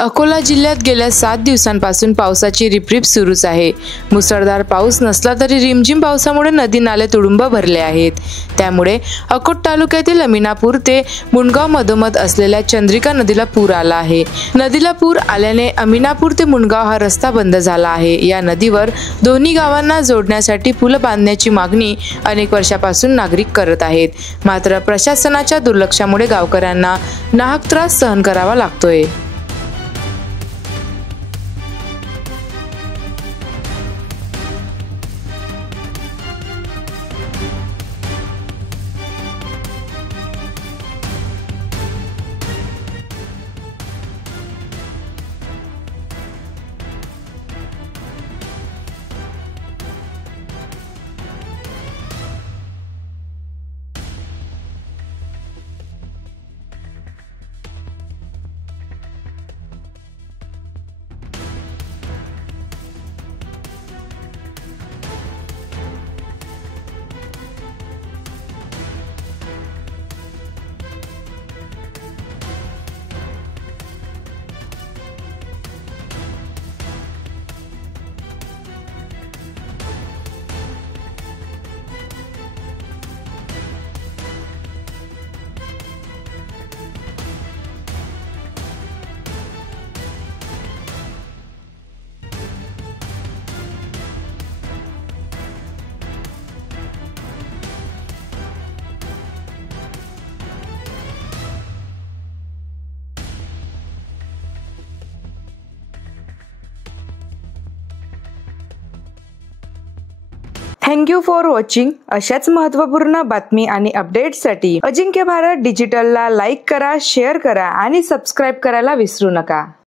अकोला जिल्ह्यात गेल्या 7 दिवसांपासून पावसाची रिपरिप सुरूच आहे। मुसळधार पाऊस नसला तरी रिमझिम पावसामुळे नदी नाले तुडुंब भरले आहेत। त्यामुळे अकोट तालुक्यातील अमिनापूर ते मुंडगाव मधोमध असलेल्या चंद्रिका नदीला पूर आला आहे। नदीला पूर आल्याने अमिनापूर ते मुंडगाव हा रस्ता बंद झाला आहे। या नदीवर दोन्ही गावांना जोडण्यासाठी पूल बांधण्याची मागणी अनेक वर्षापासून नागरिक करत आहेत। मात्र प्रशासनाच्या दुर्लक्षामुळे गावकऱ्यांना नाहक त्रास सहन करावा लागतोय। Thank you for watching. अशाच महत्त्वपूर्ण बातमी आणि अपडेट्ससाठी अजिंक्य भारत डिजिटलला लाईक करा, शेअर करा आणि सबस्क्राईब करायला विसरू नका।